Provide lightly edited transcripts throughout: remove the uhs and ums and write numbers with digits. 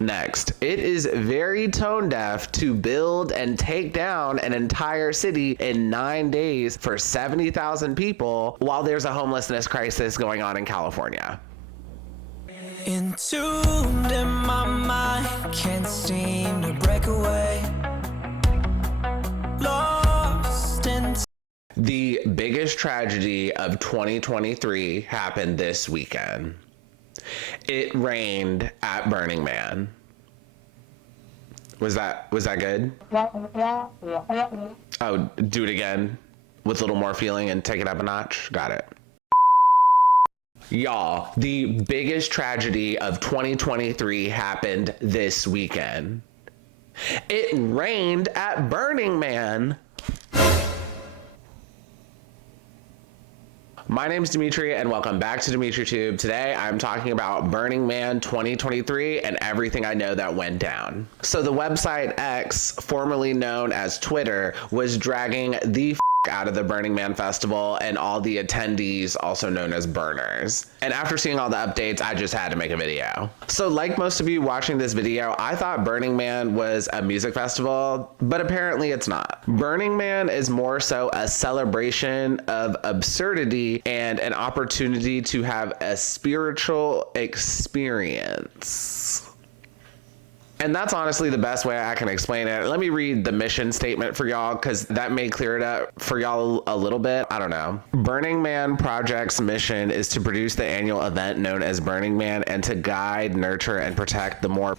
Next, it is very tone deaf to build and take down an entire city in 9 days for 70,000 people while there's a homelessness crisis going on in California. Entombed in my mind, can't seem to break away. Lost in The biggest tragedy of 2023 happened this weekend. It rained at Burning Man. Was that good? Oh, do it again with a little more feeling and take it up a notch. Got it. Y'all, the biggest tragedy of 2023 happened this weekend. It rained at Burning Man. My name's Dimitri and welcome back to DimitriTube. Today I'm talking about Burning Man 2023 and everything I know that went down. So the website X, formerly known as Twitter, was dragging the out of the Burning Man festival and all the attendees, also known as burners. And after seeing all the updates, I just had to make a video. So like most of you watching this video, I thought Burning Man was a music festival, but apparently it's not. Burning Man is more so a celebration of absurdity and an opportunity to have a spiritual experience. And that's honestly the best way I can explain it. Let me read the mission statement for y'all because that may clear it up for y'all a little bit. I don't know. Burning Man Project's mission is to produce the annual event known as Burning Man and to guide, nurture, and protect the more...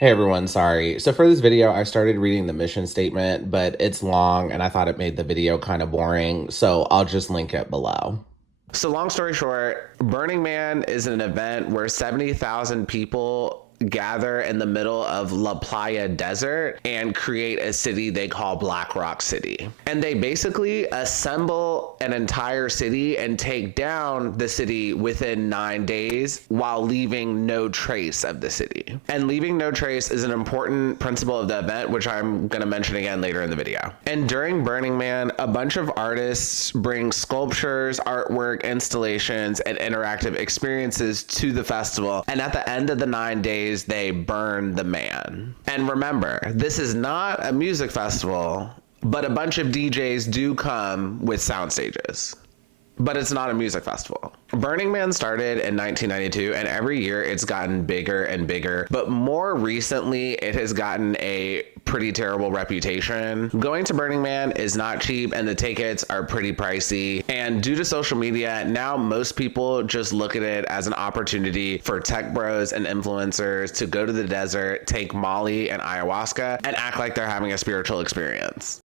Hey everyone, sorry. So for this video, I started reading the mission statement, but it's long and I thought it made the video kind of boring, so I'll just link it below. So long story short, Burning Man is an event where 70,000 people gather in the middle of La Playa Desert and create a city they call Black Rock City. And they basically assemble an entire city and take down the city within 9 days while leaving no trace of the city. And leaving no trace is an important principle of the event, which I'm going to mention again later in the video. And during Burning Man, a bunch of artists bring sculptures, artwork, installations, and interactive experiences to the festival. And at the end of the 9 days, they burn the man. And remember, this is not a music festival, but a bunch of DJs do come with sound stages. But it's not a music festival. Burning Man started in 1992 and every year it's gotten bigger and bigger, but more recently it has gotten a pretty terrible reputation. Going to Burning Man is not cheap and the tickets are pretty pricey, and due to social media, now most people just look at it as an opportunity for tech bros and influencers to go to the desert, take Molly and ayahuasca, and act like they're having a spiritual experience.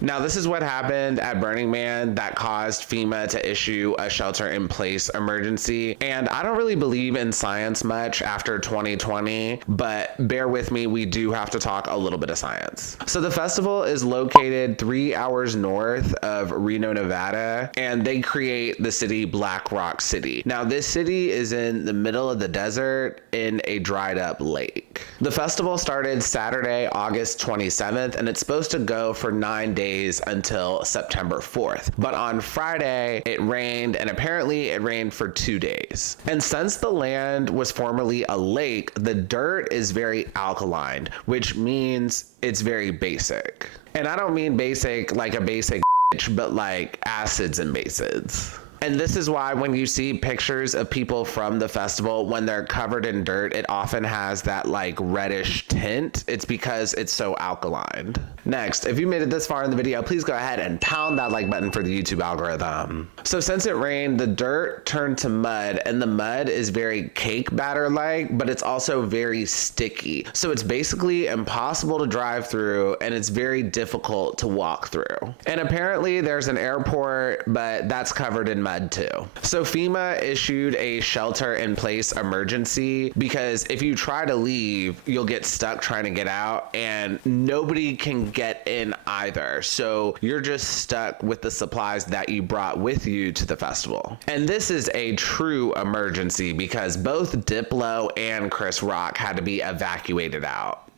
Now, this is what happened at Burning Man that caused FEMA to issue a shelter-in-place emergency. And I don't really believe in science much after 2020, but bear with me, we do have to talk a little bit of science. So the festival is located 3 hours north of Reno, Nevada, and they create the city Black Rock City. Now, this city is in the middle of the desert in a dried up lake. The festival started Saturday, August 27th, and it's supposed to go for 9 days until September 4th. But on Friday, it rained, and apparently it rained for 2 days. And since the land was formerly a lake, the dirt is very alkaline, which means it's very basic. And I don't mean basic like a basic bitch, but like acids and bases. And this is why when you see pictures of people from the festival, when they're covered in dirt, it often has that like reddish tint. It's because it's so alkaline. Next, if you made it this far in the video, please go ahead and pound that like button for the YouTube algorithm. So since it rained, the dirt turned to mud, and the mud is very cake batter-like, but it's also very sticky. So it's basically impossible to drive through, and it's very difficult to walk through. And apparently there's an airport, but that's covered in mud too. So FEMA issued a shelter-in-place emergency because if you try to leave, you'll get stuck trying to get out, and nobody can get in either. So you're just stuck with the supplies that you brought with you to the festival. And this is a true emergency because both Diplo and Chris Rock had to be evacuated out.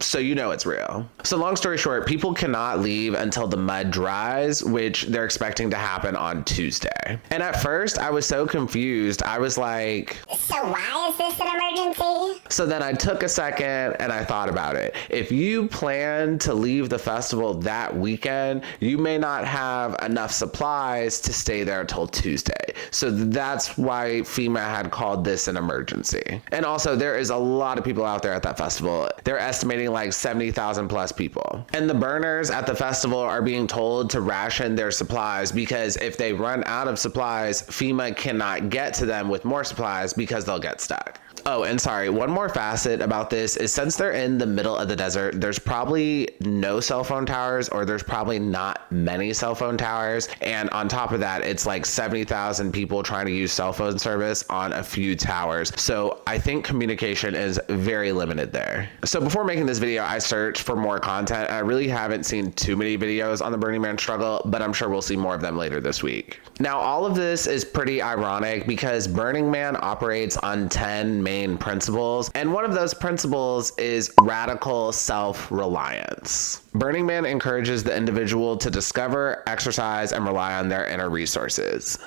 so you know it's real. So long story short, people cannot leave until the mud dries, which they're expecting to happen on Tuesday. And at first I was so confused. I was like, so why is this an emergency? So then I took a second and I thought about it. If you plan to leave the festival that weekend, you may not have enough supplies to stay there till Tuesday. So that's why FEMA had called this an emergency. And also there is a lot of people out there at that festival. They're estimating like 70,000 plus people. And the burners at the festival are being told to ration their supplies because if they run out of supplies, FEMA cannot get to them with more supplies because they'll get stuck. Oh, and sorry, one more facet about this is since they're in the middle of the desert, there's probably no cell phone towers, or there's probably not many cell phone towers. And on top of that, it's like 70,000 people trying to use cell phone service on a few towers. So I think communication is very limited there. So before making this video, I searched for more content. I really haven't seen too many videos on the Burning Man struggle, but I'm sure we'll see more of them later this week. Now, all of this is pretty ironic because Burning Man operates on 10 main principles, and one of those principles is radical self-reliance. Burning Man encourages the individual to discover, exercise, and rely on their inner resources.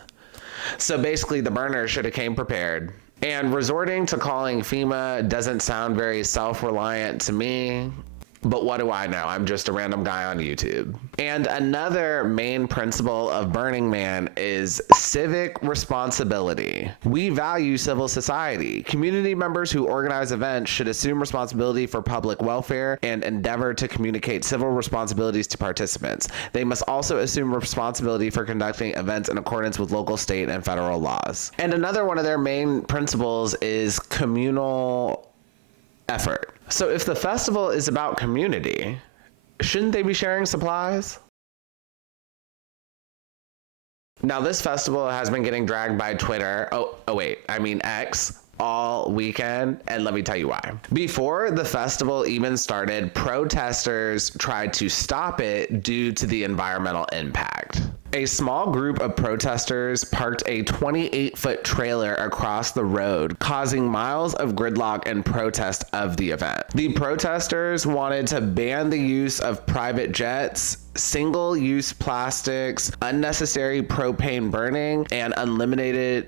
So basically, the burners should have came prepared. And resorting to calling FEMA doesn't sound very self-reliant to me. But what do I know? I'm just a random guy on YouTube. And another main principle of Burning Man is civic responsibility. We value civil society. Community members who organize events should assume responsibility for public welfare and endeavor to communicate civil responsibilities to participants. They must also assume responsibility for conducting events in accordance with local, state, and federal laws. And another one of their main principles is communal effort. So if the festival is about community, shouldn't they be sharing supplies? Now this festival has been getting dragged by Twitter, X, all weekend, and let me tell you why. Before the festival even started, protesters tried to stop it due to the environmental impact. A small group of protesters parked a 28-foot trailer across the road, causing miles of gridlock and protest of the event. The protesters wanted to ban the use of private jets, single-use plastics, unnecessary propane burning, and unlimited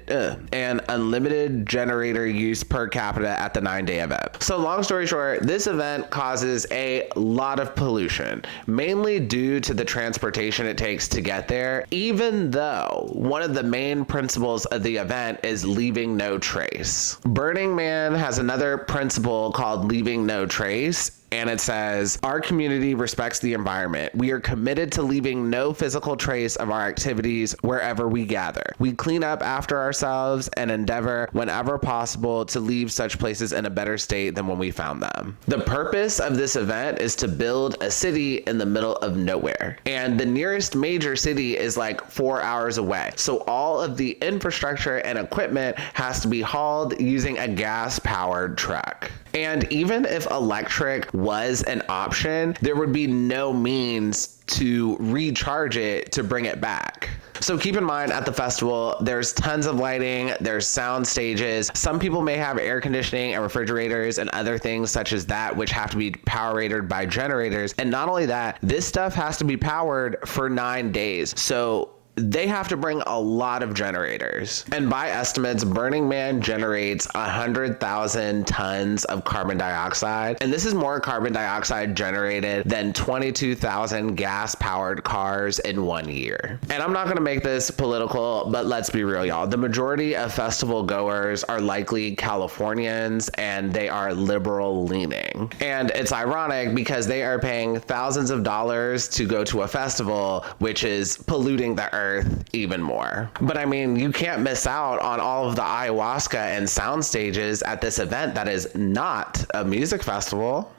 generator use per capita at the 9-day event. So long story short, this event causes a lot of pollution, mainly due to the transportation it takes to get there, even though one of the main principles of the event is leaving no trace. Burning Man has another principle called leaving no trace, and it says, our community respects the environment. We are committed to leaving no physical trace of our activities wherever we gather. We clean up after ourselves and endeavor, whenever possible, to leave such places in a better state than when we found them. The purpose of this event is to build a city in the middle of nowhere. And the nearest major city is like 4 hours away. So all of the infrastructure and equipment has to be hauled using a gas-powered truck. And even if electric was an option, there would be no means to recharge it to bring it back. So keep in mind, at the festival, there's tons of lighting, there's sound stages. Some people may have air conditioning and refrigerators and other things such as that, which have to be power rated by generators. And not only that, this stuff has to be powered for 9 days. So they have to bring a lot of generators. And by estimates, Burning Man generates 100,000 tons of carbon dioxide. And this is more carbon dioxide generated than 22,000 gas-powered cars in 1 year. And I'm not gonna make this political, but let's be real, y'all. The majority of festival goers are likely Californians, and they are liberal leaning. And it's ironic because they are paying thousands of dollars to go to a festival, which is polluting the earth even more. But I mean, you can't miss out on all of the ayahuasca and sound stages at this event that is not a music festival.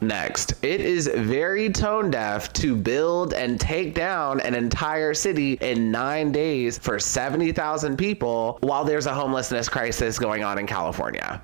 Next, it is very tone deaf to build and take down an entire city in 9 days for 70,000 people while there's a homelessness crisis going on in California.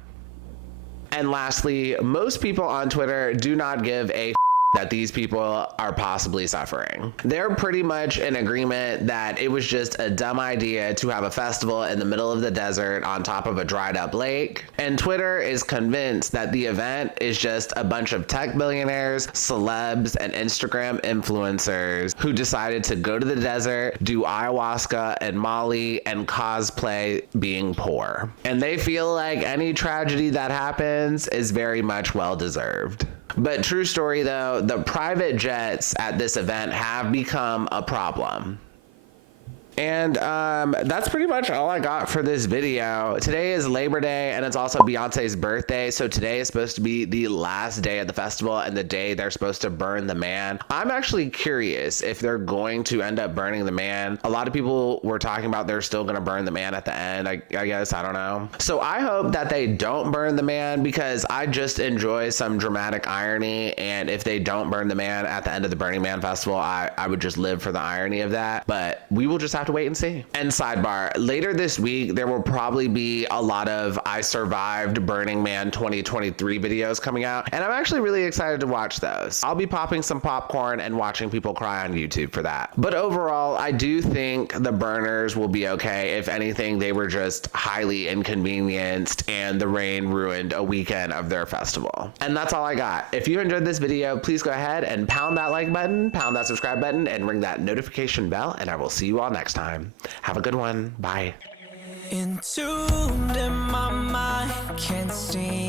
And lastly, most people on Twitter do not give a that these people are possibly suffering. They're pretty much in agreement that it was just a dumb idea to have a festival in the middle of the desert on top of a dried up lake. And Twitter is convinced that the event is just a bunch of tech billionaires, celebs, and Instagram influencers who decided to go to the desert, do ayahuasca and Molly, and cosplay being poor. And they feel like any tragedy that happens is very much well deserved. But true story though, the private jets at this event have become a problem. And that's pretty much all I got for this video. Today is Labor Day and it's also Beyonce's birthday. So today is supposed to be the last day of the festival and the day they're supposed to burn the man. I'm actually curious if they're going to end up burning the man. A lot of people were talking about they're still going to burn the man at the end. I guess, I don't know. So I hope that they don't burn the man because I just enjoy some dramatic irony. And if they don't burn the man at the end of the Burning Man festival, I would just live for the irony of that. But we will just have to wait and see. And sidebar, later this week there will probably be a lot of I survived Burning Man 2023 videos coming out, and I'm actually really excited to watch those. I'll be popping some popcorn and watching people cry on YouTube for that. But overall, I do think the burners will be okay. If anything, they were just highly inconvenienced and the rain ruined a weekend of their festival. And that's all I got. If you enjoyed this video, please go ahead and pound that like button, pound that subscribe button, and ring that notification bell, and I will see you all next time. Have a good one. Bye. Entombed in my mind, can't seem